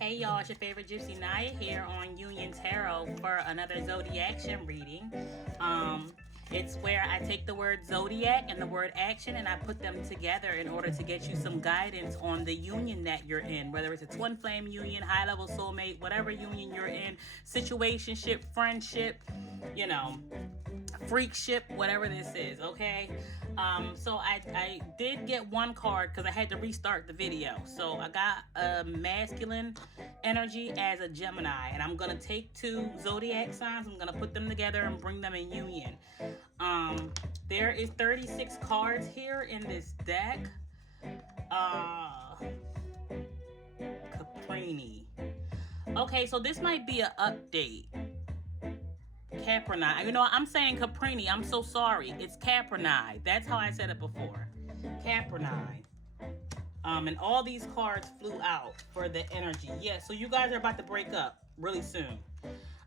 Hey y'all, it's your favorite Gypsy Naya here on Union Tarot for another zodiac reading. It's where I take the word zodiac and the word action and I put them together in order to get you some guidance on the union that you're in, whether it's a twin flame union, high level soulmate, whatever union you're in, situationship, friendship, freakship, whatever this is, okay? So I did get one card because I had to restart the video. So I got a masculine energy as a Gemini, and I'm going to take two zodiac signs, I'm going to put them together and bring them in union. There is 36 cards here in this deck. Caprini. Okay, so this might be an update. Capricorni. I'm saying Caprini. I'm so sorry. It's Capricorni. That's how I said it before. Capricorni. And all these cards flew out for the energy. Yeah, so you guys are about to break up really soon.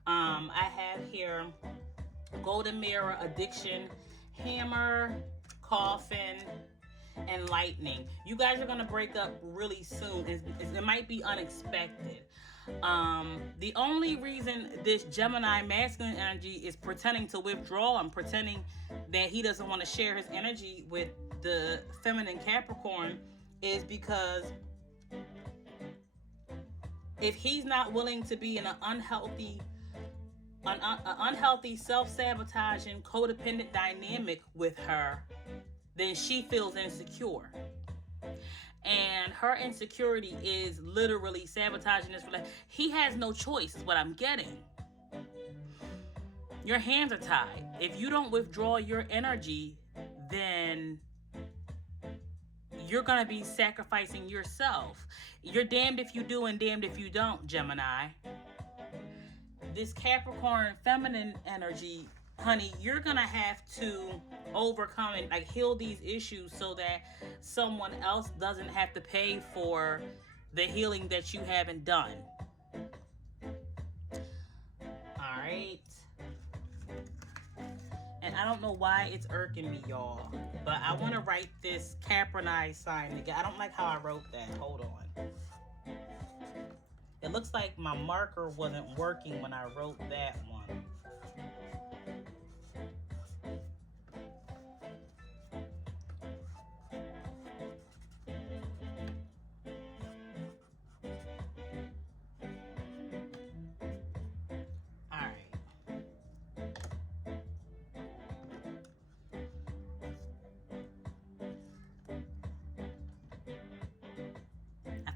I have here Golden Mirror, Addiction, Hammer, Coffin, and Lightning. You guys are going to break up really soon. It might be unexpected. The only reason this Gemini masculine energy is pretending to withdraw and pretending that he doesn't want to share his energy with the feminine Capricorn is because if he's not willing to be in an unhealthy self-sabotaging, codependent dynamic with her, then she feels insecure. And her insecurity is literally sabotaging this relationship. He has no choice, is what I'm getting. Your hands are tied. If you don't withdraw your energy, then you're going to be sacrificing yourself. You're damned if you do and damned if you don't, Gemini. This Capricorn feminine energy, honey, you're going to have to overcome and heal these issues so that someone else doesn't have to pay for the healing that you haven't done. All right. And I don't know why it's irking me, y'all, but I want to write this Capricorni sign again. I don't like how I wrote that. Hold on. It looks like my marker wasn't working when I wrote that one.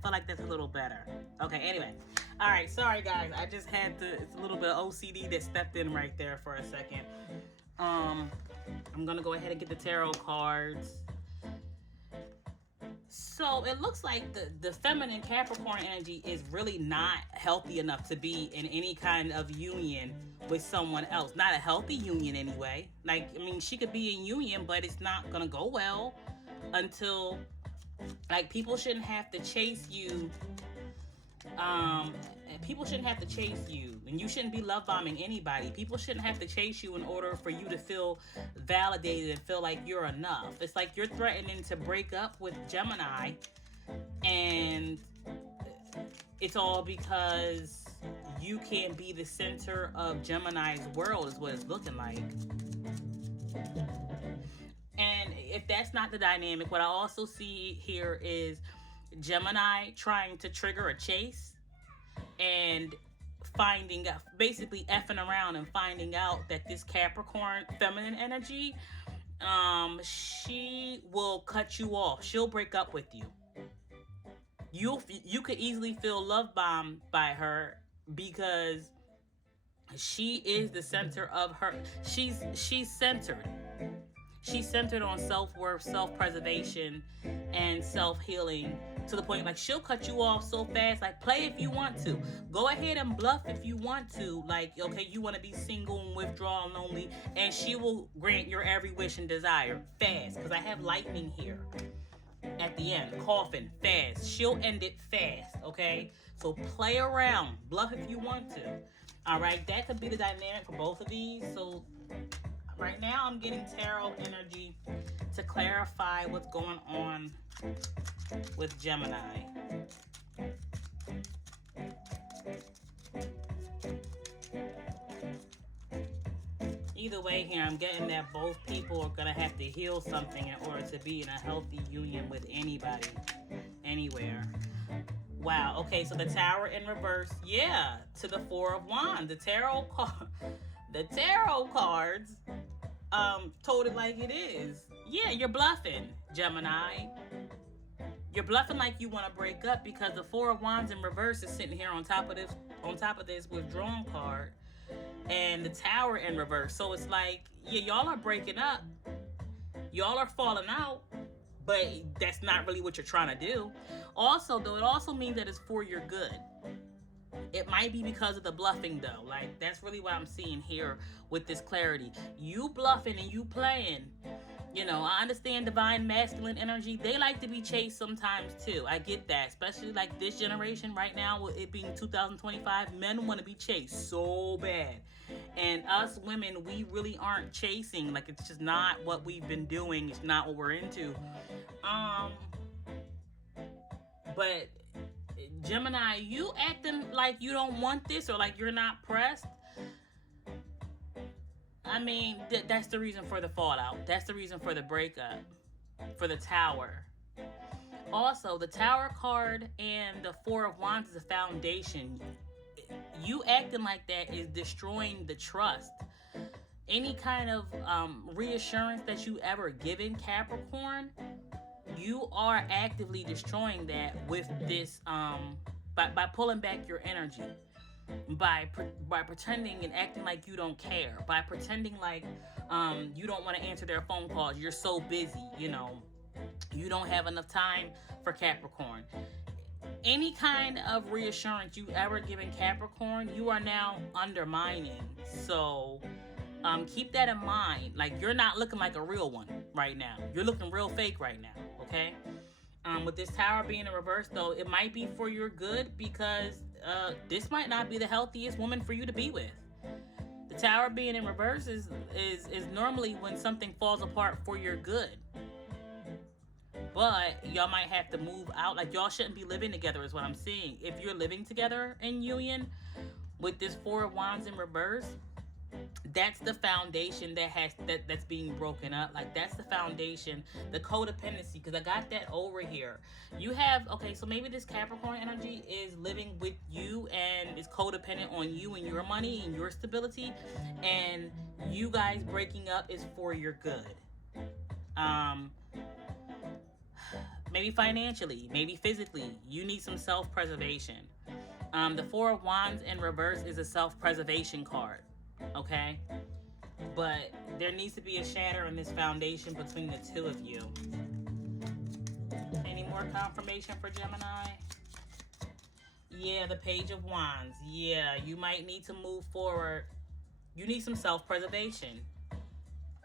Like that's a little better. Okay, anyway. All right, sorry guys. I just had to, it's a little bit of OCD that stepped in right there for a second. I'm gonna go ahead and get the tarot cards. So it looks like the feminine Capricorn energy is really not healthy enough to be in any kind of union with someone else. Not a healthy union anyway. She could be in union, but it's not gonna go well until people shouldn't have to chase you. People shouldn't have to chase you, and you shouldn't be love bombing anybody. People shouldn't have to chase you in order for you to feel validated and feel like you're enough. It's like you're threatening to break up with Gemini, and it's all because you can't be the center of Gemini's world, is what it's looking like. And if that's not the dynamic, what I also see here is Gemini trying to trigger a chase and finding out, basically effing around and finding out that this Capricorn feminine energy, she will cut you off. She'll break up with you. You could easily feel love bombed by her because she is the center of her. She's centered. She's centered on self-worth, self-preservation, and self-healing to the point she'll cut you off so fast. Play if you want to. Go ahead and bluff if you want to. Okay, you want to be single and withdraw and lonely, and she will grant your every wish and desire fast. Because I have lightning here at the end. Coffin, fast. She'll end it fast, okay? So play around. Bluff if you want to. All right, that could be the dynamic for both of these. So right now, I'm getting tarot energy to clarify what's going on with Gemini. either way here, I'm getting that both people are going to have to heal something in order to be in a healthy union with anybody, anywhere. Wow. Okay, so the Tower in reverse. Yeah, to the Four of Wands. The tarot cards told it like it is. Yeah, you're bluffing, Gemini. You're bluffing like you want to break up because the Four of Wands in reverse is sitting here on top of this withdrawn card, and the Tower in reverse. So it's like, yeah, y'all are breaking up. Y'all are falling out, but that's not really what you're trying to do. Also, though, it also means that it's for your good. It might be because of the bluffing, though. Like, that's really what I'm seeing here with this clarity. You bluffing and you playing. You know, I understand divine masculine energy. They like to be chased sometimes, too. I get that. Especially, like, this generation right now, with it being 2025, men want to be chased so bad. And us women, we really aren't chasing. Like, it's just not what we've been doing. It's not what we're into. But Gemini, you acting like you don't want this or like you're not pressed. I mean, that's the reason for the fallout. That's the reason for the breakup, for the Tower. Also, the Tower card and the Four of Wands is a foundation. You acting like that is destroying the trust. Any kind of reassurance that you ever given, Capricorn, you are actively destroying that with this by pulling back your energy, by pretending and acting like you don't care, by pretending like you don't want to answer their phone calls. You're so busy, you know, you don't have enough time for Capricorn. Any kind of reassurance you ever given Capricorn, you are now undermining. So keep that in mind. Like, you're not looking like a real one right now. You're looking real fake right now, okay? With this Tower being in reverse, though, it might be for your good because this might not be the healthiest woman for you to be with. The Tower being in reverse is normally when something falls apart for your good. But y'all might have to move out. Like, y'all shouldn't be living together is what I'm seeing. If you're living together in union with this Four of Wands in reverse, that's the foundation that's being broken up. Like, that's the foundation, the codependency, because I got that over here. You have, okay, so maybe this Capricorn energy is living with you and is codependent on you and your money and your stability, and you guys breaking up is for your good. Maybe financially, maybe physically, you need some self-preservation. The Four of Wands in reverse is a self-preservation card. Okay, but there needs to be a shatter in this foundation between the two of you. Any more confirmation for Gemini? Yeah, the Page of Wands. Yeah, you might need to move forward. You need some self-preservation.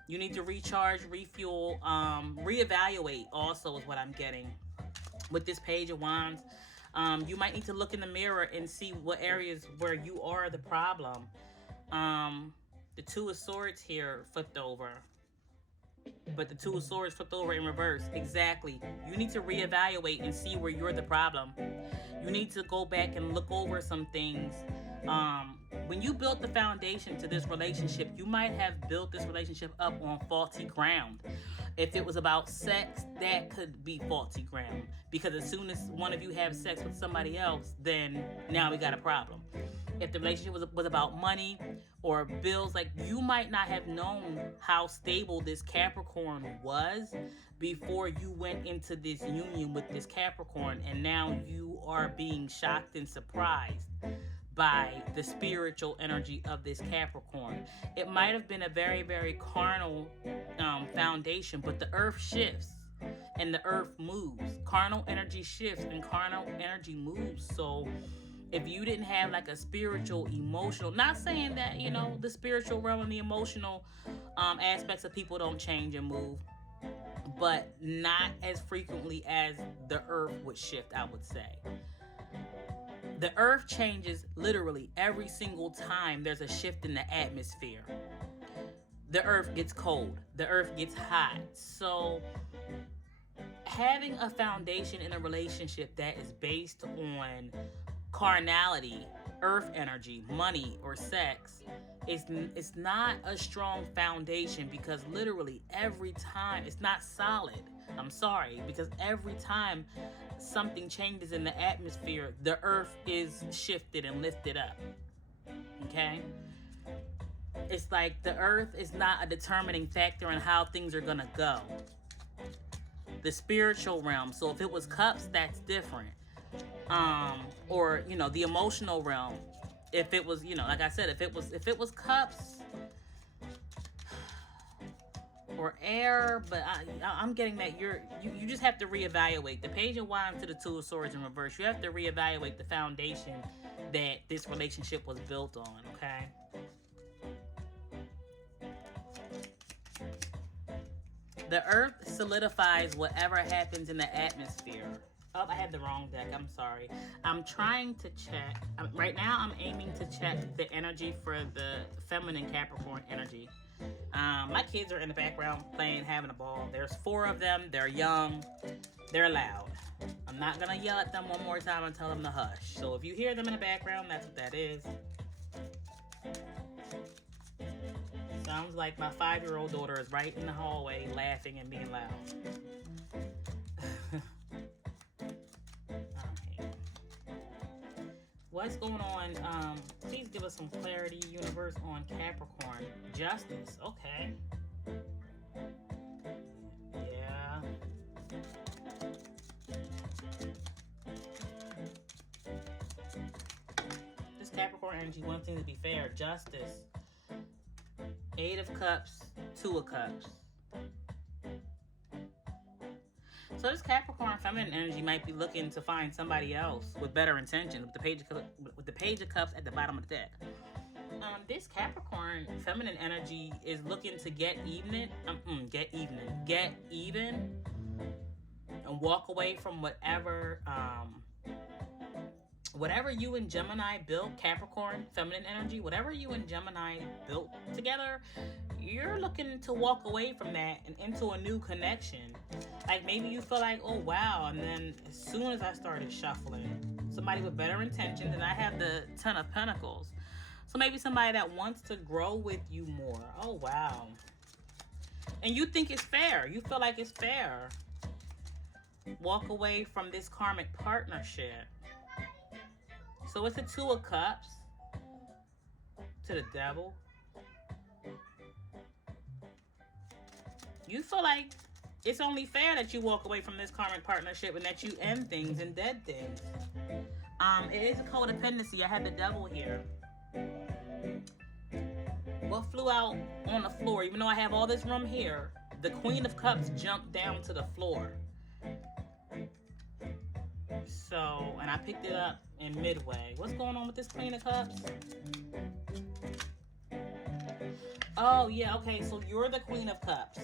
You need to recharge, refuel, reevaluate also is what I'm getting. With this Page of Wands, you might need to look in the mirror and see what areas where you are the problem. The Two of Swords here flipped over. But the Two of Swords flipped over in reverse. Exactly. You need to reevaluate and see where you're the problem. You need to go back and look over some things. When you built the foundation to this relationship, you might have built this relationship up on faulty ground. If it was about sex, that could be faulty ground. Because as soon as one of you have sex with somebody else, then now we got a problem. If the relationship was about money or bills, like, you might not have known how stable this Capricorn was before you went into this union with this Capricorn, and now you are being shocked and surprised by the spiritual energy of this Capricorn. It might have been a very, very carnal foundation, but the earth shifts and the earth moves. Carnal energy shifts and carnal energy moves. So if you didn't have like a spiritual, emotional, not saying that, you know, the spiritual realm and the emotional aspects of people don't change and move, but not as frequently as the earth would shift, I would say. The earth changes literally every single time there's a shift in the atmosphere. The earth gets cold. The earth gets hot. So having a foundation in a relationship that is based on carnality, earth energy, money, or sex it's not a strong foundation, because literally every time it's not solid. I'm sorry, because every time something changes in the atmosphere, the earth is shifted and lifted up. Okay? It's like the earth is not a determining factor in how things are gonna go. The spiritual realm. So if it was cups, that's different. Or the emotional realm. If it was, like I said, if it was cups or air, but I'm getting that you just have to reevaluate. The Page of Wands to the Two of Swords in reverse. You have to reevaluate the foundation that this relationship was built on, okay? The earth solidifies whatever happens in the atmosphere. Oh, I had the wrong deck. I'm sorry. I'm trying to check. Right now, I'm aiming to check the energy for the feminine Capricorn energy. My kids are in the background playing, having a ball. There's 4 of them. They're young. They're loud. I'm not going to yell at them one more time and tell them to hush. So if you hear them in the background, that's what that is. Sounds like my 5-year-old daughter is right in the hallway laughing and being loud. What's going on? Please give us some clarity, universe, on Capricorn. Justice. Okay. Yeah. This Capricorn energy wants things to be fair. Justice. 8 of Cups, 2 of Cups. So this Capricorn feminine energy might be looking to find somebody else with better intentions, with the Page of Cups at the bottom of the deck. This Capricorn feminine energy is looking to get even, and walk away from whatever you and Gemini built, Capricorn feminine energy, whatever you and Gemini built together, you're looking to walk away from that and into a new connection. Like maybe you feel like, oh wow, and then as soon as I started shuffling, somebody with better intentions, and I have the 10 of Pentacles. So maybe somebody that wants to grow with you more. Oh wow. And you think it's fair. You feel like it's fair. Walk away from this karmic partnership. So it's a 2 of Cups to the Devil. You feel like it's only fair that you walk away from this karmic partnership and that you end things and dead things. It is a codependency. I had the Devil here. What flew out on the floor? Even though I have all this room here, the Queen of Cups jumped down to the floor. So, and I picked it up in midway. What's going on with this Queen of Cups? Oh, yeah, okay, so you're the Queen of Cups.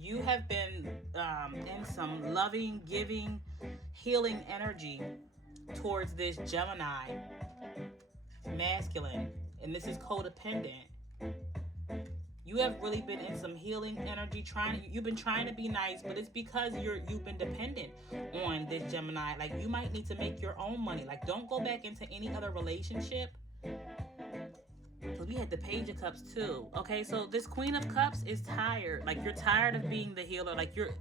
You have been in some loving, giving, healing energy towards this Gemini masculine, and this is codependent. You have really been in some healing energy, you've been trying to be nice, but it's because you've been dependent on this Gemini. Like you might need to make your own money. Like don't go back into any other relationship. Because we had the Page of Cups too. Okay, so this Queen of Cups is tired. Like you're tired of being the healer. Like you're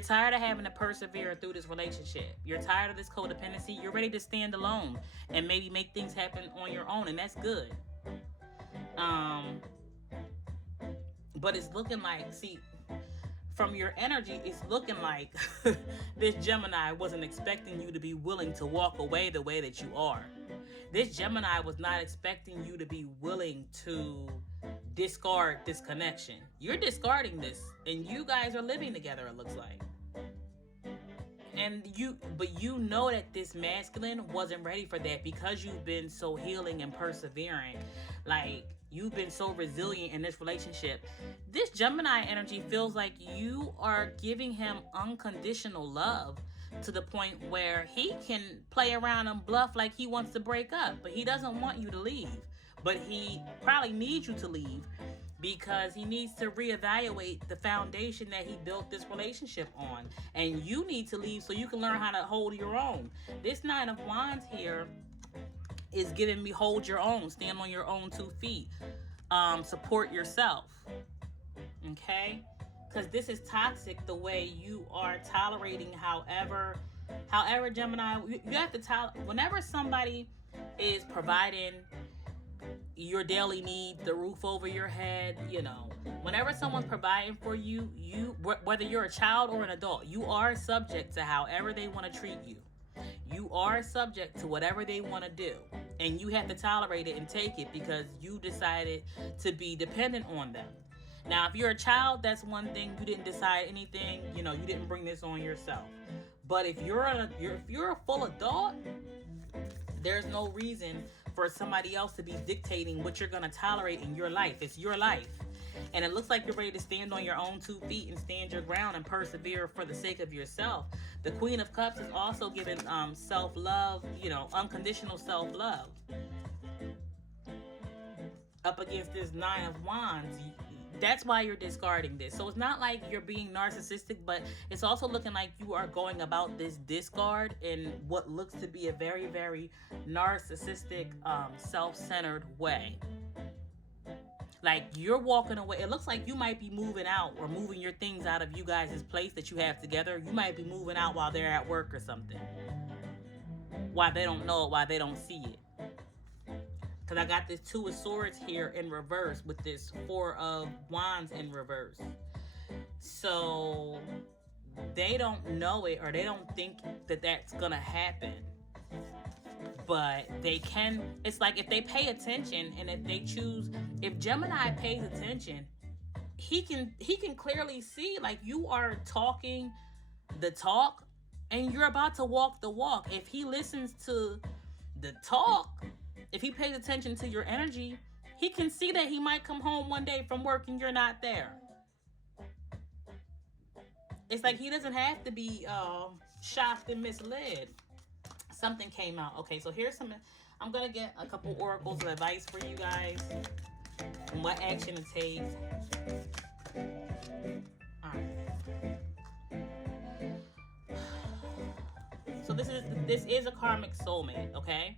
tired of having to persevere through this relationship. You're tired of this codependency. You're ready to stand alone and maybe make things happen on your own, and that's good. But it's looking like, see, from your energy, it's looking like this Gemini wasn't expecting you to be willing to walk away the way that you are. This Gemini was not expecting you to be willing to discard this connection. You're discarding this, and you guys are living together, it looks like. But you know that this masculine wasn't ready for that because you've been so healing and persevering. Like, you've been so resilient in this relationship. This Gemini energy feels like you are giving him unconditional love to the point where he can play around and bluff like he wants to break up, but he doesn't want you to leave. But he probably needs you to leave because he needs to reevaluate the foundation that he built this relationship on. And you need to leave so you can learn how to hold your own. This 9 of Wands here is giving me hold your own, stand on your own 2 feet. support yourself. Okay? Because this is toxic, the way you are tolerating. However, Gemini, you have to whenever somebody is providing your daily needs, the roof over your head, whenever someone's providing for you, whether you're a child or an adult, you are subject to however they want to treat you. You are subject to whatever they want to do, and you have to tolerate it and take it because you decided to be dependent on them. Now, if you're a child, that's one thing. You didn't decide anything. You didn't bring this on yourself. But if you're a full adult, there's no reason for somebody else to be dictating what you're going to tolerate in your life. It's your life. And it looks like you're ready to stand on your own 2 feet and stand your ground and persevere for the sake of yourself. The Queen of Cups is also giving self-love, unconditional self-love. Up against this 9 of Wands, that's why you're discarding this. So it's not like you're being narcissistic, but it's also looking like you are going about this discard in what looks to be a very, very narcissistic, self-centered way. Like you're walking away. It looks like you might be moving out or moving your things out of you guys' place that you have together. You might be moving out while they're at work or something. Why they don't know it, why they don't see it. Because I got this 2 of Swords here in reverse with this 4 of Wands in reverse. So they don't know it, or they don't think that that's going to happen. But they can. It's like if they pay attention, and if they choose, if Gemini pays attention, he can clearly see, like, you are talking the talk and you're about to walk the walk. If he listens to the talk, if he pays attention to your energy, he can see that he might come home one day from work and you're not there. It's like he doesn't have to be shocked and misled. Something came out. Okay, so here's some. I'm going to get a couple oracles of advice for you guys and what action it takes. All right. So this is a karmic soulmate, okay?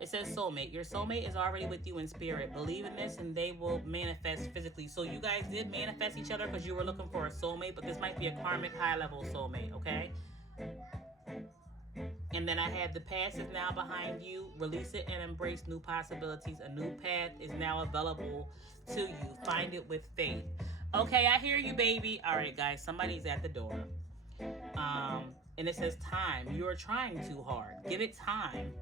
It says soulmate. Your soulmate is already with you in spirit. Believe in this and they will manifest physically. So you guys did manifest each other because you were looking for a soulmate, but this might be a karmic high-level soulmate, okay? And then I have the past is now behind you. Release it and embrace new possibilities. A new path is now available to you. Find it with faith. Okay, I hear you, baby. All right, guys, somebody's at the door. And it says time. You are trying too hard. Give it time.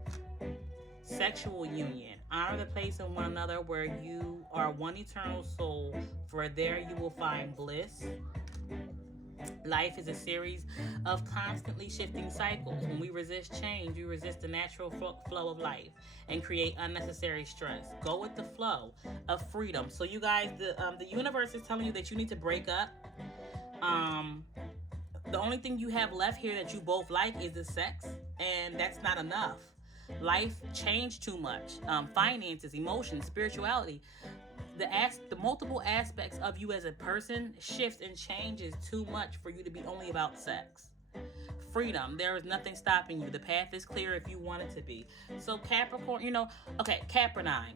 Sexual union. Honor the place in one another where you are one eternal soul. For there you will find bliss. Life is a series of constantly shifting cycles. When we resist change, we resist the natural flow of life and create unnecessary stress. Go with the flow of freedom. So you guys, the universe is telling you that you need to break up. The only thing you have left here that you both like is the sex, and that's not enough. Life changed too much. Finances, emotions, spirituality. The multiple aspects of you as a person shifts and changes too much for you to be only about sex. Freedom. There is nothing stopping you. The path is clear if you want it to be. So Capricorn, okay, Capricorn,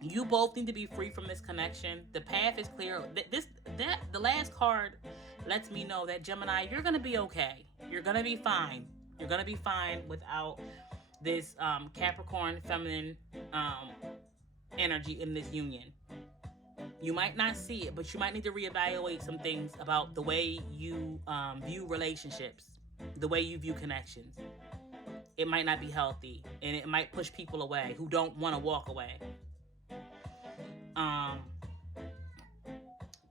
you both need to be free from this connection. The path is clear. The last card lets me know that Gemini, you're gonna be okay. You're gonna be fine. You're gonna be fine without this Capricorn feminine energy in this union. You might not see it, but you might need to reevaluate some things about the way you view relationships, the way you view connections. It might not be healthy, and it might push people away who don't want to walk away.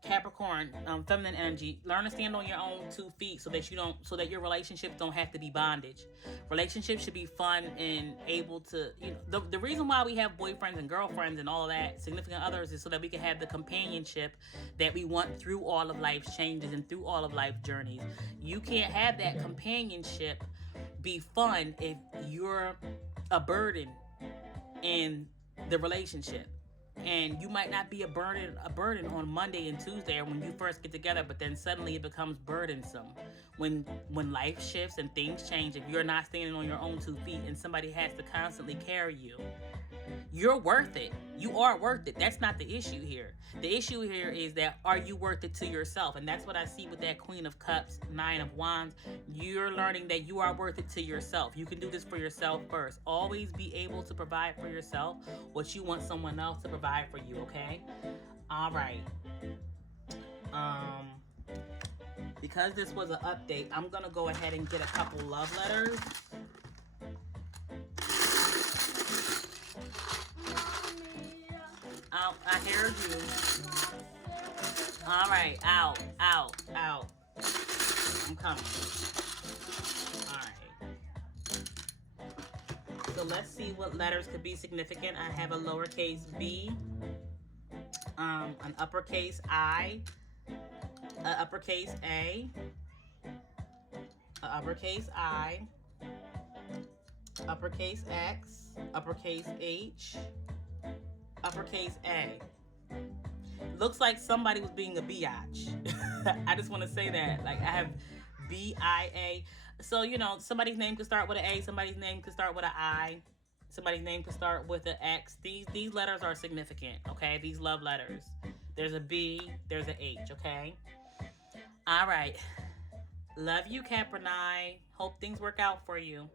Capricorn, feminine energy. Learn to stand on your own 2 feet so that your relationships don't have to be bondage. Relationships should be fun and able to, the reason why we have boyfriends and girlfriends and all of that, significant others, is so that we can have the companionship that we want through all of life's changes and through all of life's journeys. You can't have that companionship be fun if you're a burden in the relationship. And you might not be a burden on Monday and Tuesday or when you first get together, but then suddenly it becomes burdensome when life shifts and things change. If you're not standing on your own 2 feet and somebody has to constantly carry you, You're worth it. You are worth it. That's not the issue here. The issue here is that, are you worth it to yourself? And that's what I see with that Queen of Cups, Nine of Wands. You're learning that you are worth it to yourself. You can do this for yourself first. Always be able to provide for yourself what you want someone else to provide for you, okay? All right. Because this was an update, I'm going to go ahead and get a couple love letters. Out. I heard you. All right. Out. I'm coming. All right. So let's see what letters could be significant. I have a lowercase b, an uppercase I, an uppercase A, an uppercase I, uppercase X, uppercase H, uppercase A. Looks like somebody was being a biatch. I just want to say that. Like, I have BIA. So, you know, somebody's name could start with an A, somebody's name could start with an I, somebody's name could start with an X. These letters are significant, okay? These love letters. There's a B, there's an H, okay? All right. Love you, Capricorn. Hope things work out for you.